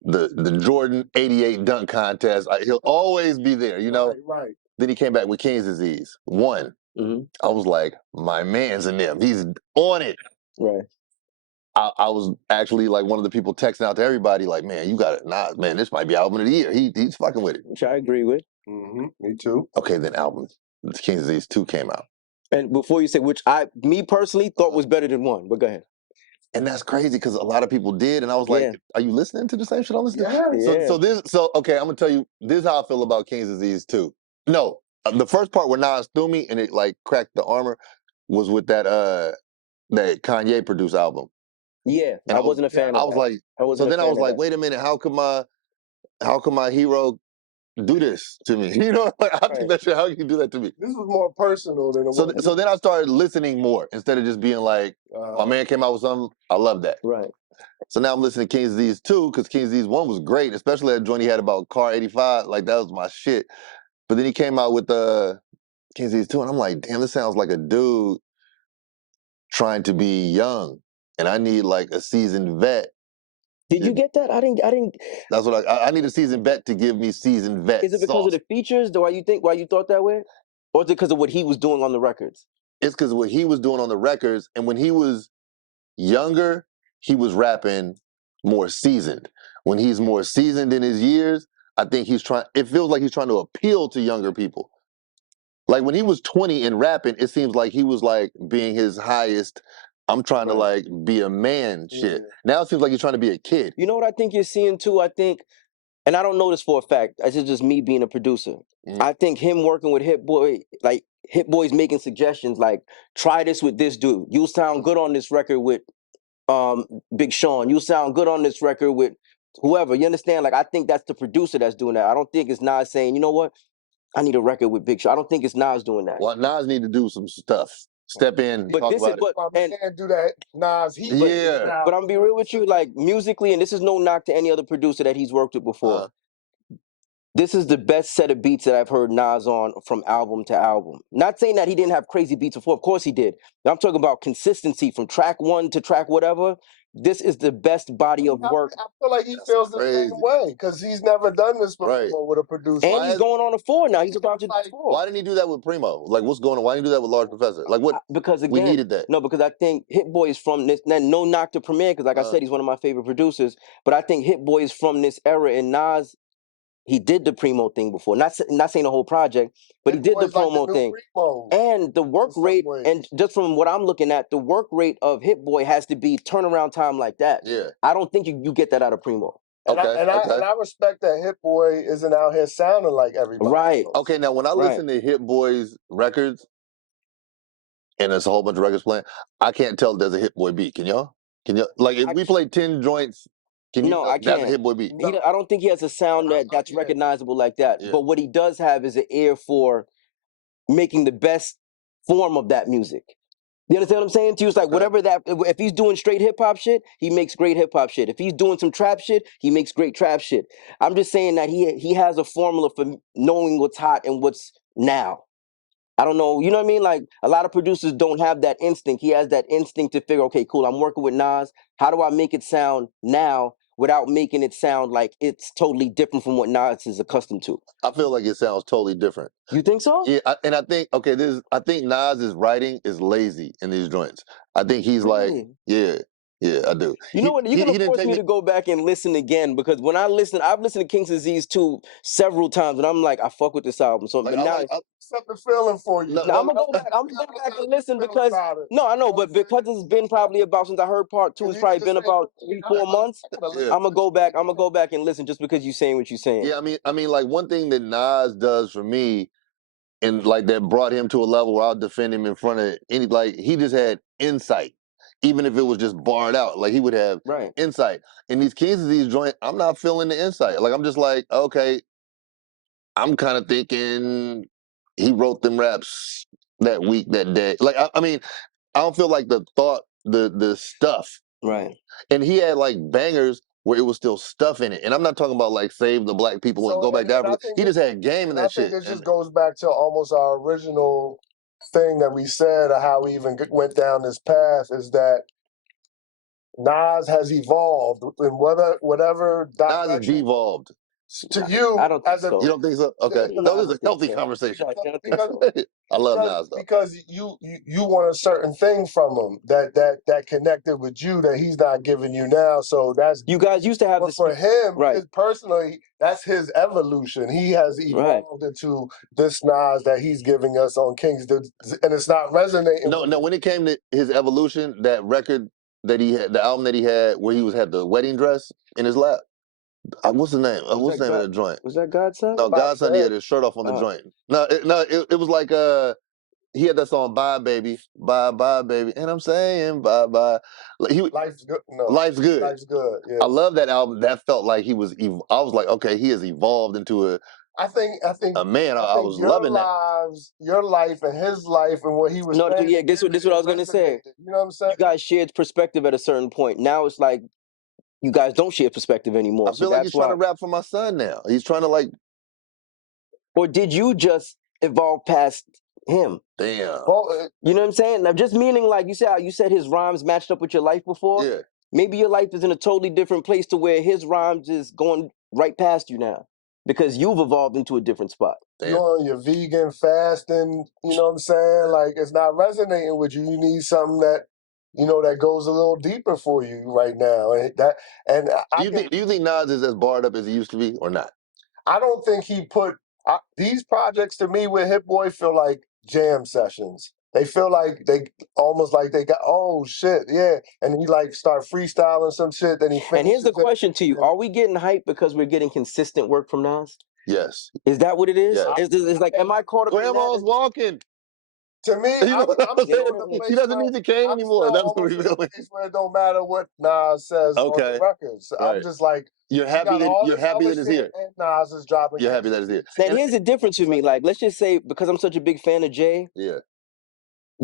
the Jordan 88 dunk contest. He'll always be there, you know? Right. Then he came back with King's Disease, won. Mm-hmm. I was like, my man's in them. He's on it. Right. I was actually like one of the people texting out to everybody, like, man, you got it. Nah, man, this might be album of the year. He's fucking with it. Which I agree with. Me too. Okay, then album, King's Disease 2 came out. And before you say, which me personally thought was better than 1, but go ahead. And that's crazy because a lot of people did, and I was like, are you listening to the same shit I'm listening to? Yeah. So okay, I'm gonna tell you, this is how I feel about King's Disease 2. No, the first part where Nas threw me and it like cracked the armor was with that Kanye produced album. Yeah, And I wasn't a fan of that. I was like, wait a minute, how could my hero do this to me? You know, like, I think that shit, how can you do that to me? This was more personal than it So then I started listening more instead of just being like, my man came out with something, I love that. Right. So now I'm listening to King's Disease 2 because King's Disease 1 was great, especially that joint he had about Car 85. Like, that was my shit. But then he came out with King's Disease 2, and I'm like, damn, this sounds like a dude trying to be young, and I need like a seasoned vet. Did you get that? I didn't. That's what I need a seasoned vet to give me seasoned vet. Is it because of the features? Why you thought that way, or is it because of what he was doing on the records? It's because of what he was doing on the records, and when he was younger, he was rapping more seasoned. When he's more seasoned in his years, I think it feels like he's trying to appeal to younger people. Like when he was 20 and rapping, it seems like he was like being his highest, I'm trying to like be a man shit. Now it seems like he's trying to be a kid. You know what I think you're seeing too? I think, and I don't know this for a fact, this is just me being a producer. I think him working with Hit Boy, like Hit Boy's making suggestions like, try this with this dude. You'll sound good on this record with Big Sean. You'll sound good on this record with whoever. You understand? Like, I think that's the producer that's doing that. I don't think it's Nas saying, you know what? I need a record with Big Sean. I don't think it's Nas doing that. Well, Nas need to do some stuff. Step in, but talk this about is, it. Can't do that. Nas, but I'm be real with you, like musically, and this is no knock to any other producer that he's worked with before. This is the best set of beats that I've heard Nas on from album to album. Not saying that he didn't have crazy beats before. Of course he did. I'm talking about consistency from track 1 to track whatever. This is the best body of work. I feel like he feels the same way because he's never done this before with a producer. And he's going on a 4 now. He's about to do 4. Why didn't he do that with Primo? Like, what's going on? Why didn't he do that with Large Professor? Like, what? Because again, we needed that. No, because I think Hit Boy is from this. No knock to Premier, because like I said, he's one of my favorite producers. But I think Hit Boy is from this era, and Nas, he did the Primo thing before. Not saying the whole project, but he did the promo thing. And the work rate, and just from what I'm looking at, the work rate of Hit Boy has to be turnaround time like that. Yeah. I don't think you get that out of Primo. And I respect that Hit Boy isn't out here sounding like everybody. Right. else. Okay, now when I listen to Hit Boy's records, and there's a whole bunch of records playing, I can't tell there's a Hit Boy beat. Can y'all? Can you like if we play 10 joints? Can you? No, I That's a can't. Hit Boy beat. I don't think he has a sound that's Yeah. recognizable like that. Yeah. But what he does have is an ear for making the best form of that music. You understand what I'm saying to you? It's like Okay. whatever that, if he's doing straight hip hop shit, he makes great hip hop shit. If he's doing some trap shit, he makes great trap shit. I'm just saying that he has a formula for knowing what's hot and what's now. I don't know, you know what I mean? Like a lot of producers don't have that instinct. He has that instinct to figure, okay, cool, I'm working with Nas. How do I make it sound now without making it sound like it's totally different from what Nas is accustomed to? I feel like it sounds totally different. You think so? Yeah, and I think I think Nas's writing is lazy in these joints. I think he's Really? like, yeah, I do. You know what? You're He gonna didn't force take me to go back and listen again because when I listen, I've listened to King's Disease 2 several times, and I'm like, I fuck with this album. So, like but now Something feeling for you. No, now I'm gonna go back. I'm gonna go back and listen because no, I know, but because it's been probably about since I heard part 2, it's probably been about 3-4 months. Yeah. I'm gonna go back. I'm gonna go back and listen just because you're saying what you're saying. Yeah, I mean, like one thing that Nas does for me, and like that brought him to a level where I'll defend him in front of any. Like he just had insight, even if it was just barred out. Like he would have Right. insight. In these Kings of these joint, I'm not feeling the insight. Like I'm just like, okay, I'm kind of thinking he wrote them raps that week, that day. Like I mean, I don't feel like the thought, the stuff. Right. And he had like bangers where it was still stuff in it. And I'm not talking about like Save the Black People and Go Back to Africa. He just had game in that shit. I think it just goes back to almost our original thing that we said, or how we even went down this path, is that Nas has evolved in whatever Nas is direction. devolved. To you, I don't think so. You don't think so? Okay. No, No, I this is don't a think healthy so. conversation. Right, I don't think so. I love Nas though. Because you want a certain thing from him that connected with you that he's not giving you now. So that's You guys used to have but this for him, right. personally, that's his evolution. He has evolved into this Nas that he's giving us on Kings, and it's not resonating. No, when it came to his evolution, that record that he had, the album that he had where he had the wedding dress in his lap. What's the name? What's the name of the joint? Was that Godson? No, Godson, he had his shirt off on the joint. No, it was like he had that song "Bye Baby," bye bye baby, and I'm saying bye bye. Life's good. No, Life's good. Life's good. Yeah. I love that album. That felt like he was. I was like, okay, he has evolved into a. I think a man. I was loving that. Your life and his life and what he was. No, yeah, this what I was gonna say. You know what I'm saying? You guys shared perspective at a certain point. Now it's like you guys don't share perspective anymore. I feel like he's trying to rap for my son now. He's trying to like. Or did you just evolve past him? Damn. Well, you know what I'm saying? Now, just meaning like you said his rhymes matched up with your life before. Yeah. Maybe your life is in a totally different place to where his rhymes is going right past you now because you've evolved into a different spot. You're vegan, fasting. You know what I'm saying? Like it's not resonating with you. You need something that that goes a little deeper for you right now. And do you think Nas is as barred up as he used to be or not? I don't think he put these projects to me with Hit Boy feel like jam sessions. They feel like they almost like they got and he like start freestyling some shit. Then he finishes. And here's the question to you: are we getting hyped because we're getting consistent work from Nas? Yes. Is that what it is? Yes. It's like, am I caught up? Grandma's walking. To me, she doesn't need the cane anymore. That's what we're feeling. Where it don't matter what Nas says on the records. Right. I'm just like, you're happy that it's here. And Nas is dropping. You're happy that it's here. And here's the difference with me. Like, let's just say because I'm such a big fan of Jay. Yeah.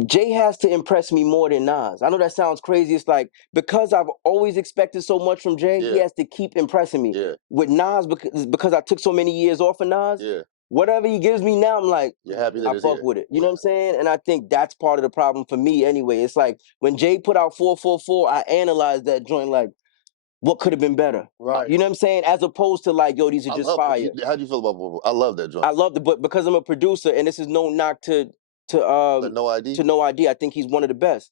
Jay has to impress me more than Nas. I know that sounds crazy. It's like because I've always expected so much from Jay, he has to keep impressing me. Yeah. With Nas, because I took so many years off of Nas. Yeah. Whatever he gives me now, I'm like, you're happy that I fuck with it. You know what I'm saying? And I think that's part of the problem for me anyway. It's like when Jay put out 444, I analyzed that joint like, what could have been better? Right. You know what I'm saying? As opposed to like, yo, these are just fire. How do you feel about 444? I love that joint. I love it, but because I'm a producer, and this is no knock to No ID. To No ID, I think he's one of the best.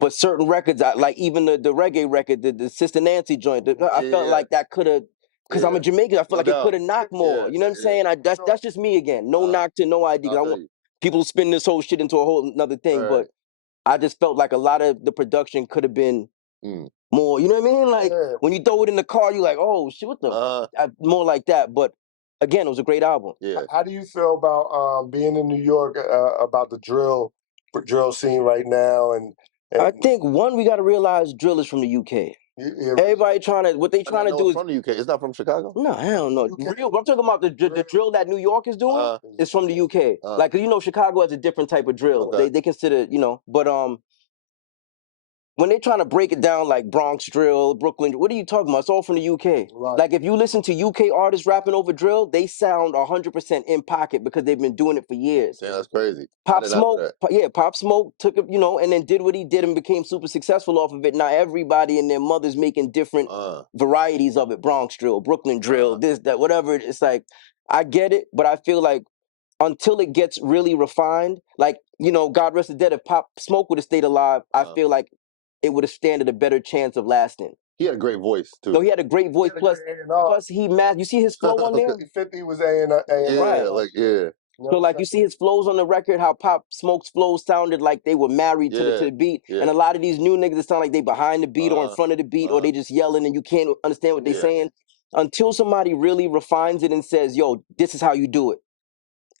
But certain records, like even the reggae record, the Sister Nancy joint, I felt like that could have. Because I'm a Jamaican, I feel like it could have knocked more. You know what I'm saying? That's just me again. No knock to No ID. I want people spin this whole shit into a whole another thing, but I just felt like a lot of the production could have been more. You know what I mean? Like when you throw it in the car, you're like, oh shit, what the? More like that. But again, it was a great album. Yeah. How do you feel about being in New York? About the drill scene right now, and I think one, we got to realize drill is from the UK. Everybody trying to, what they trying to do is from the UK. It's not from Chicago. no, hell no. Real, I'm talking about the drill that New York is doing is from the UK. Like, 'cause you know, Chicago has a different type of drill. Okay. They consider, you know, but when they're trying to break it down like Bronx drill, Brooklyn, what are you talking about? It's all from the UK. Right. Like if you listen to UK artists rapping over drill, they sound 100% in pocket because they've been doing it for years. Yeah, that's crazy. Pop Smoke, Pop Smoke took it, you know, and then did what he did and became super successful off of it. Now everybody and their mother's making different varieties of it. Bronx drill, Brooklyn drill, this, that, whatever. It's like, I get it, but I feel like until it gets really refined, like, you know, God rest the dead, if Pop Smoke would have stayed alive, I feel like it would have standed a better chance of lasting. He had a great voice too. No, he had a great voice. Plus he you see his flow on there. 50 was A&R. Yeah. So like you see his flows on the record, how Pop Smoke's flows sounded like they were married to the beat, and a lot of these new niggas that sound like they behind the beat or in front of the beat, or they just yelling and you can't understand what they're saying. Until somebody really refines it and says, "Yo, this is how you do it,"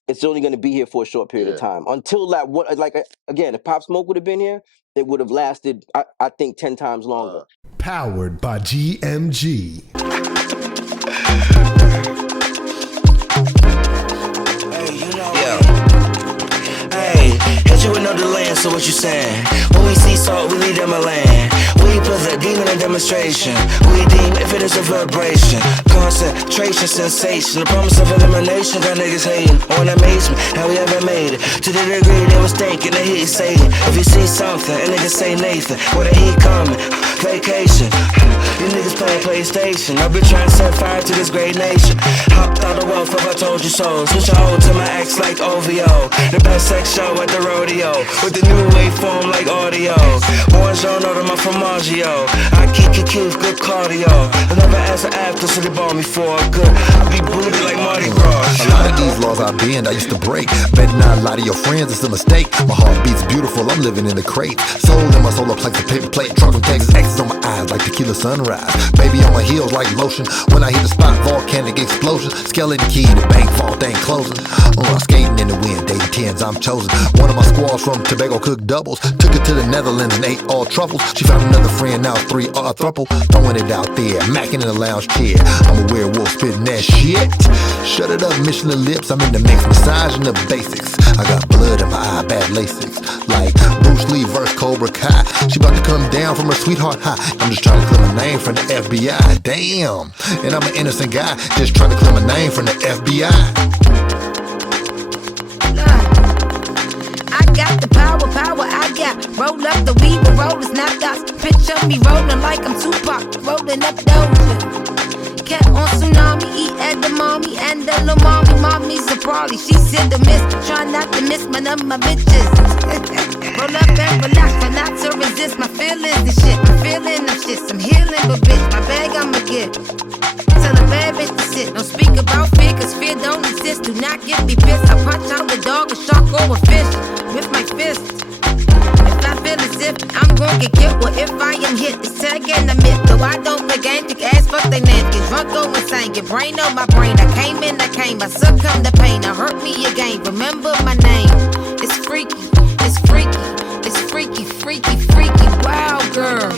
it's only going to be here for a short period of time. Until that, again, if Pop Smoke would have been here, it would have lasted, I think, 10 times longer. Powered by GMG. Hey, hit you with no delay, so what you saying? When we see salt, we leave them a land. We put the demon in demonstration. We deem if it is a vibration. Concentration, sensation. The promise of elimination got niggas hating on amazement. How we ever made it to the degree they was thinking that he's saying. If you see something, and niggas say Nathan, where the heat coming? Vacation. You niggas playing PlayStation. I've been trying to set fire to this great nation. Hopped out the wealth if I told you so. Switch your hold to my ex like OVO. The best sex show at the rodeo. With the new waveform like audio. Buongiorno to my formaggio. I keep good cardio. I never asked an actor, so they bought me for a good. I be booty like Mardi Gras. A lot of these laws I bend, I used to break. Bet not a lot of your friends, it's a mistake. My heart beats beautiful, I'm living in the crate. Soul in my solar plex, a paper plate. Truck from Texas, X's on my eyes like tequila sunrise. Baby on my heels like lotion. When I hit the spot, volcanic explosion. Skeleton key, the bank vault ain't closing. I'm skating in the wind, dating tens, I'm chosen. One of my squads from Tobago cooked doubles. Took it to the Netherlands and ate all truffles. She found another friend, now 3 a throuple. Throwing it out there, macking in the lounge chair. I'm a werewolf spitting that shit. Shut it up, mission the lips, I'm in the mix, massaging the basics. I got blood in my eye, bad Lasix. Like Bruce Lee versus Cobra Kai. She about to come down from her sweetheart high. I'm just trying to clear my name from the FBI. Damn, and I'm an innocent guy, just trying to clear my name from the FBI. I got the power I got. Roll up the weed with rollers, not dots. Picture me rolling like I'm Tupac, rolling up Doja. Cat on tsunami, eat edamame and the little mommy. Mommy's a probably, she's hit the miss. Try not to miss my number, bitches. Roll up and relax, try not to resist my feelings and shit. I'm feeling them shits, I'm healing, but bitch, my bag I'ma get. Tell a bad bitch to sit, don't speak about fear, cause fear don't exist. Do not get me pissed, I punch out the dog, a shark or a fish with my fist. If I feel as if I'm gonna get killed, well if I am hit, it's tag and a myth. Though I don't play game, thick ass fuck they name. Get drunk, go insane, get brain on my brain. I came, I succumb to pain. I hurt me again, remember my name. It's freaky, it's freaky, it's freaky, freaky, freaky, wild girl.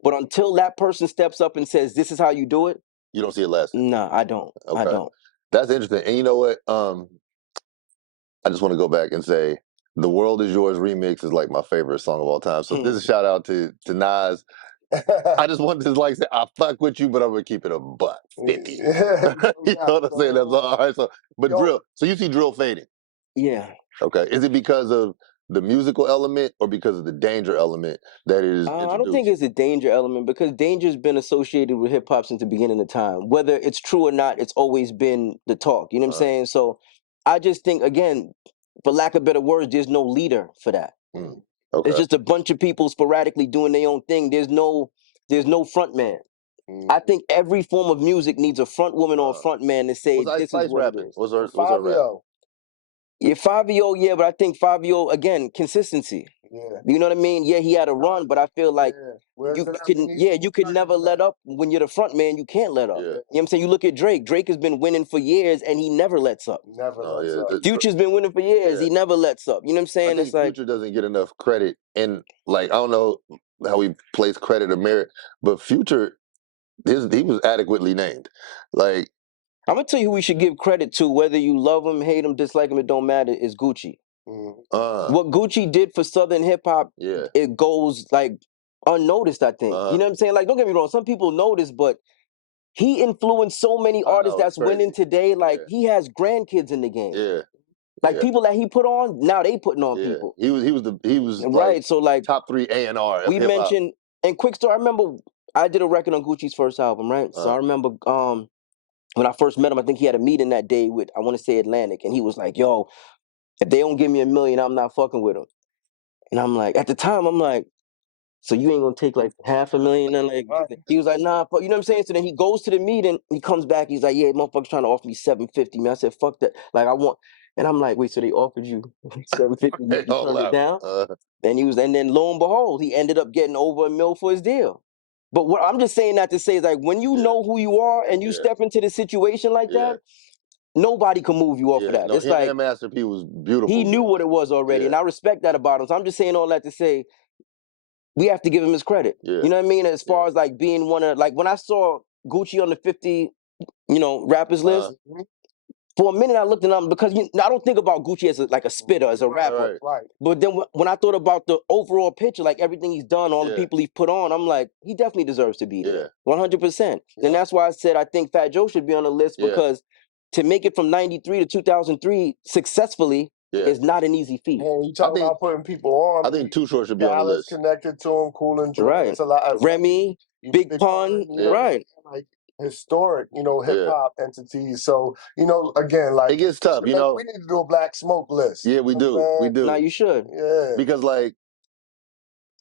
But until that person steps up and says, "This is how you do it," you don't see it lasting. Nah, I don't. Okay. I don't. That's interesting. And you know what? I just want to go back and say, "The World Is Yours" remix is like my favorite song of all time. So this is a shout out to Nas. I just wanted to say, I fuck with you, but I'm gonna keep it a buck 50. You know what I'm saying? That's all right. So, but drill. So you see drill fading. Yeah. Okay. Is it because of the musical element or because of the danger element that is I don't think it's a danger element because danger's been associated with hip hop since the beginning of time. Whether it's true or not, it's always been the talk. You know what I'm saying? So I just think, again, for lack of better words, there's no leader for that. Okay. It's just a bunch of people sporadically doing their own thing. There's no front man. I think every form of music needs a front woman or a front man to say this is what it is. What's her rap? Yeah, Fabio, yeah, but I think Fabio, again, consistency. Yeah. You know what I mean? Yeah, he had a run, but I feel like Where's you it at? can, We need yeah, some you can never let up. When you're the front man, you can't let up. Yeah. You know what I'm saying? You look at Drake. Drake has been winning for years, and he never lets up. Never No, lets yeah, up. Future's been winning for years. Yeah. He never lets up. You know what I'm I saying? think It's like Future doesn't get enough credit, and like I don't know how he plays credit or merit, but Future, he was adequately named. Like I'm gonna tell you who we should give credit to, whether you love him, hate him, dislike him, it don't matter, is Gucci. What Gucci did for Southern hip hop, yeah, it goes like unnoticed, I think. You know what I'm saying? Like, don't get me wrong, some people notice, but he influenced so many artists know, that's it's crazy. winning today. Like, he has grandkids in the game. Like people that he put on, now they putting on people. He was right. like, So like top 3 A&R. We mentioned, and quick story, I remember I did a record on Gucci's first album, right? So I remember when I first met him, I think he had a meeting that day with, I want to say, Atlantic, and he was like, yo, if they don't give me $1 million, I'm not fucking with them. And I'm like, at the time, I'm like, so you ain't gonna take like $500,000? And like, he was like, nah, fuck, you know what I'm saying? So then he goes to the meeting, he comes back, he's like, yeah, motherfucker's trying to offer me $750, man. I said, fuck that. Like, I want, and I'm like, wait, so they offered you $750, you turned it down? And then lo and behold, he ended up getting over $1 million for his deal. But what I'm just saying that to say is, like, when you know who you are and you step into the situation like that, nobody can move you off of that. No, It's like Master P was beautiful. he knew what it was already, and I respect that about him. So I'm just saying all that to say we have to give him his credit. You know what I mean? As far as like being one of, like, when I saw Gucci on the 50, rappers list, for a minute I looked at him because I don't think about Gucci as like a spitter, as a rapper. Right. But then when I thought about the overall picture, like everything he's done, all the people he's put on, I'm like, he definitely deserves to be there. 100%. And that's why I said I think Fat Joe should be on the list, because to make it from 93 to 2003 successfully is not an easy feat. And you talk about putting people on. I think Too Short should be on the Dallas list. connected to him, Cool and Dre. Right. It's a lot. Remy, Big Pun, right. Like historic, hip hop entities. So, again, like it gets tough, we need to do a Black Smoke list. Yeah, we do. We do. Now you should. Yeah. Because like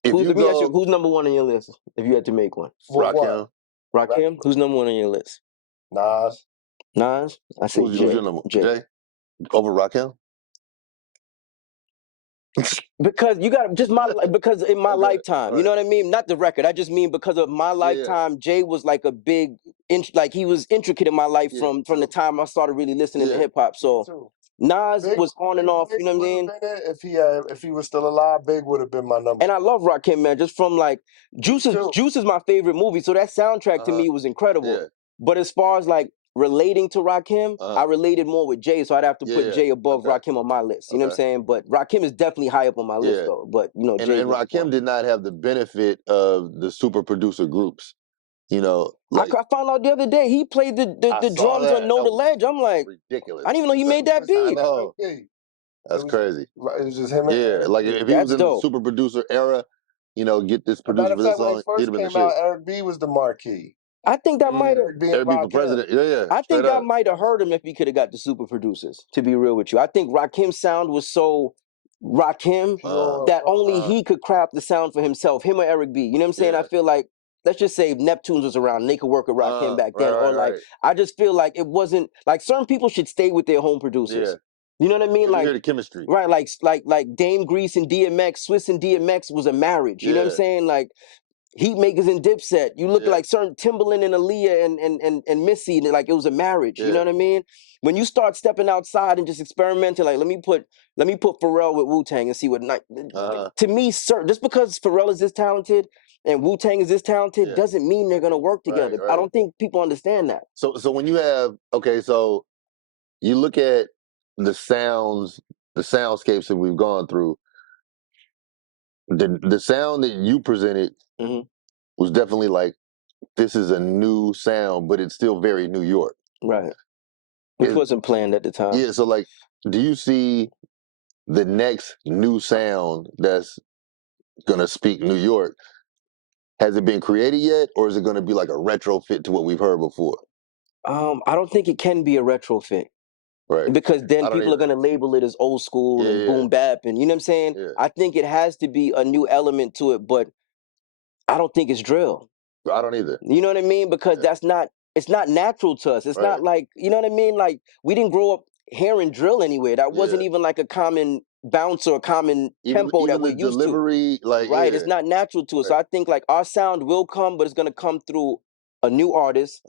if who's, you go, who's number one on your list if you had to make one? Rakim. Rakim? Who's number one on your list? Nas. Nas? I say who's Jay. your number? Jay? Over Rakim? Because you got just because in my lifetime, you know what I mean? Not the record. I just mean because of my lifetime, Jay was like a big, like he was intricate in my life from the time I started really listening to hip hop. So Nas was on and off. You know what I mean? If he was still alive, Big would have been my number. And I love Rakim, man. Just from like Juice is my favorite movie. So that soundtrack to me was incredible. But as far as like relating to Rakim, I related more with Jay, so I'd have to put Jay above Rakim on my list. You know what I'm saying? But Rakim is definitely high up on my list, though. But Jay and Rakim did not have the benefit of the super producer groups. Like, I found out the other day he played the drums on Know the Ledge. I'm like, ridiculous. I didn't even know he made that beat. I know. That's crazy. It was just him. Like if he was in the super producer era, get this producer for this song, he'd have been the shit. Eric B was the marquee. I think that might have Eric B for president. I think that might have hurt him if he could have got the super producers, to be real with you. I think Rakim's sound was so Rakim that only he could craft the sound for himself, him or Eric B. You know what I'm saying? I feel like, let's just say Neptunes was around and they could work with Rakim back then. Or like, I just feel like it wasn't, like certain people should stay with their home producers. You know what I mean? Like the chemistry. Right, like Dame Grease and DMX, Swiss and DMX was a marriage. You know what I'm saying? Like Heatmakers and Dipset. You look at like certain Timbaland and Aaliyah and Missy, and like it was a marriage. You know what I mean? When you start stepping outside and just experimenting, like let me put Pharrell with Wu-Tang and see what to me, just because Pharrell is this talented and Wu-Tang is this talented doesn't mean they're gonna work together. I don't think people understand that. So when you have so you look at the soundscapes that we've gone through, the sound that you presented was definitely like, this is a new sound, but it's still very New York. Right. Which wasn't planned at the time. Yeah, so like, do you see the next new sound that's gonna speak New York? Has it been created yet, or is it gonna be like a retrofit to what we've heard before? I don't think it can be a retrofit. Right. Because then people are going to label it as old school and boom bap, and you know what I'm saying? I think it has to be a new element to it, but I don't think it's drill. I don't either. You know what I mean? Because it's not natural to us. It's not like, you know what I mean? Like we didn't grow up hearing drill anywhere. That wasn't even like a common bounce or a common tempo that we're the used delivery, to. like Right, it's not natural to us. So I think like our sound will come, but it's gonna come through a new artist,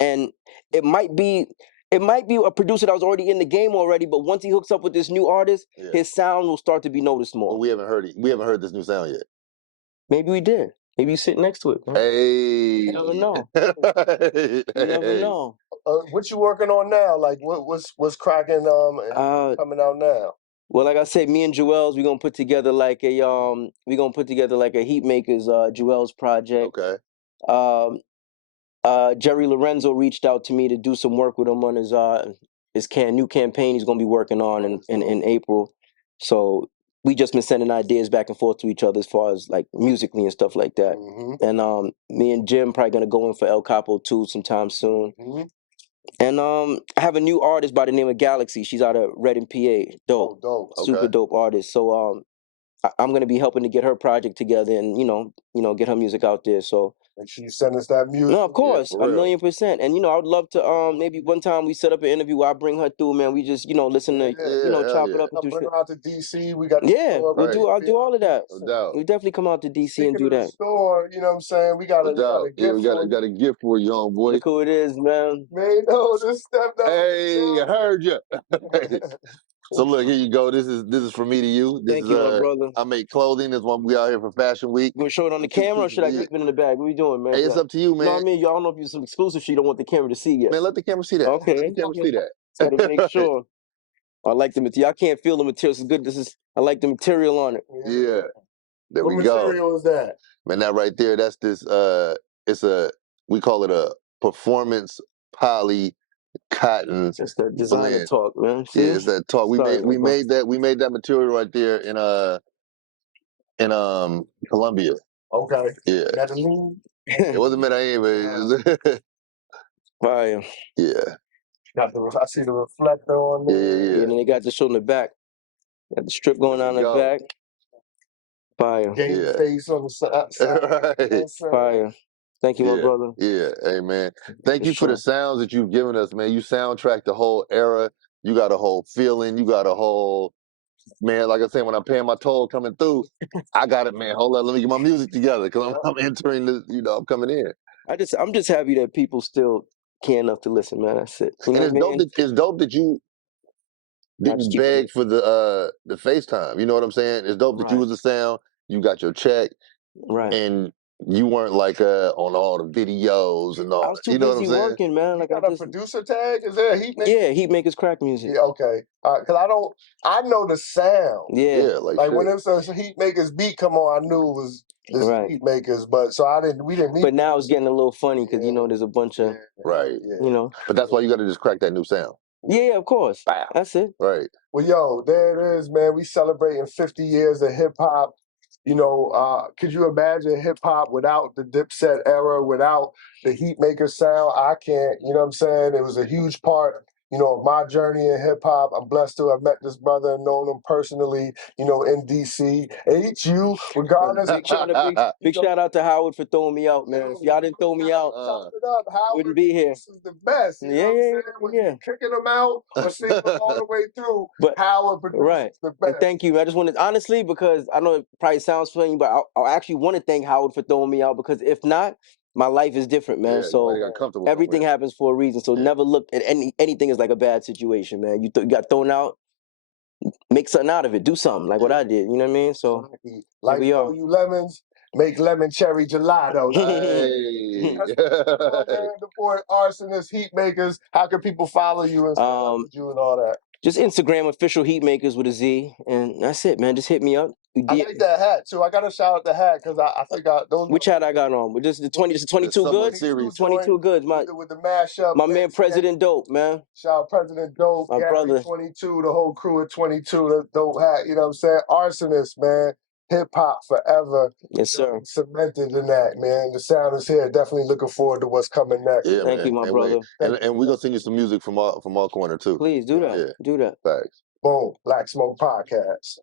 and it might be a producer that was already in the game already. But once he hooks up with this new artist, his sound will start to be noticed more. Well, we haven't heard this new sound yet. Maybe we did. Maybe you sit next to it. Man. Hey, you never know. You never know. What you working on now? Like what's cracking? Coming out now. Well, like I said, me and Joel's, we're gonna put together like a HEATMAKERZ Joel's project. Okay. Jerry Lorenzo reached out to me to do some work with him on his new campaign he's gonna be working on in April. So we just been sending ideas back and forth to each other as far as like musically and stuff like that. And me and Jim probably gonna go in for El Capo 2 sometime soon. And I have a new artist by the name of Galaxy. She's out of Reading, PA. Dope. Oh, dope. Super dope artist. So I'm gonna be helping to get her project together and get her music out there. So make sure you send us that music. No, of course, 1,000,000%. And I would love to maybe one time we set up an interview where I bring her through, man. We just listen to chop it up and do bring shit. her out to DC. We got I'll do all of that. We definitely come out to DC and do that. Store, you know what I'm saying? We got a got a gift for you, homeboy. Look who it is, man. Man, no, just stepped up. Hey, I heard you. So look, here you go. This is from me to you. Thank you, my brother. I make clothing. This one we out here for Fashion Week. You gonna show it on the camera or should I keep it in the bag? What are you doing, man? Hey, it's up to you, man. You know what I mean? Y'all don't know if it's some exclusive shit you don't want the camera to see yet. Man, let the camera see that. Okay. Let the camera see that. So to make sure. I like the material. I can't feel the material. It's good. I like the material on it. Yeah. There what we go. What material is that? Man, that right there, that's this we call it a performance poly cotton. It's that designer blend. talk, man. See? Yeah, it's that talk. We made that material right there in Colombia. Okay. Yeah. It wasn't Medellin, but Fire. Yeah. I see the reflector on there. Yeah, and then they got the show in the back. Got the strip going on in the back. Fire. Game face on the side. Right. Fire. Thank you, my brother. Yeah, hey man. Thank you for the sounds that you've given us, man. You soundtrack the whole era. You got a whole feeling. You got a whole, man, like I said, when I'm paying my toll coming through, I got it, man. Hold on, let me get my music together because I'm entering the, I'm coming in. I'm just happy that people still care enough to listen, man. That's it. You know and it's dope that you didn't beg for the FaceTime. You know what I'm saying? It's dope that you was the sound. You got your check. Right. And you weren't like on all the videos and all. I was too you know busy what I'm saying? working, man. Like got a producer tag? Is there a HEATMAKERZ? Yeah, HEATMAKERZ crack music. Yeah, okay. Because I know the sound. Yeah. Like when it was a HEATMAKERZ beat come on, I knew it was this HEATMAKERZ, but so we didn't need. But now it's getting a little funny because there's a bunch of But that's why you got to just crack that new sound. Yeah, of course. That's it. Right. Well, yo, there it is, man. We celebrating 50 years of hip hop. Could you imagine hip hop without the Dipset era, without the HEATMAKERZ sound? I can't. You know what I'm saying? It was a huge part, of my journey in hip hop. I'm blessed to have met this brother and known him personally, in DC. HU, regardless. Big shout out to Howard for throwing me out, man. If y'all didn't throw me out, Howard wouldn't be here. This is the best. Yeah. Kicking them out or seeing them all the way through. But Howard produces the best. And thank you. I just wanted, honestly, because I know it probably sounds funny, but I actually want to thank Howard for throwing me out because if not, my life is different, man. So everything happens for a reason. So never look at anything as like a bad situation, man. You got thrown out, make something out of it. Do something like what I did. You know what I mean? So like throw you lemons, make lemon cherry gelato. Hey. The boy RSONIST, HEATMAKERZ. How can people follow you and stuff with you and all that? Just Instagram official HEATMAKERZ with a Z, and that's it, man. Just hit me up. I like that hat too. I gotta shout out the hat because I think those. Which hat I got on? With just the 22 good series. 22 good. With the mashup. My man President Dope, man. Shout out President Dope. My brother. 22, the whole crew at 22. The dope hat. You know what I'm saying? Arsonist, man. Hip hop forever. Yes, sir. Cemented in that, man. The sound is here. Definitely looking forward to what's coming next. Yeah, Thank you, my brother. And we're gonna send you some music from our corner too. Please do that. Yeah. Do that. Thanks. Boom. Black Smoke Podcast.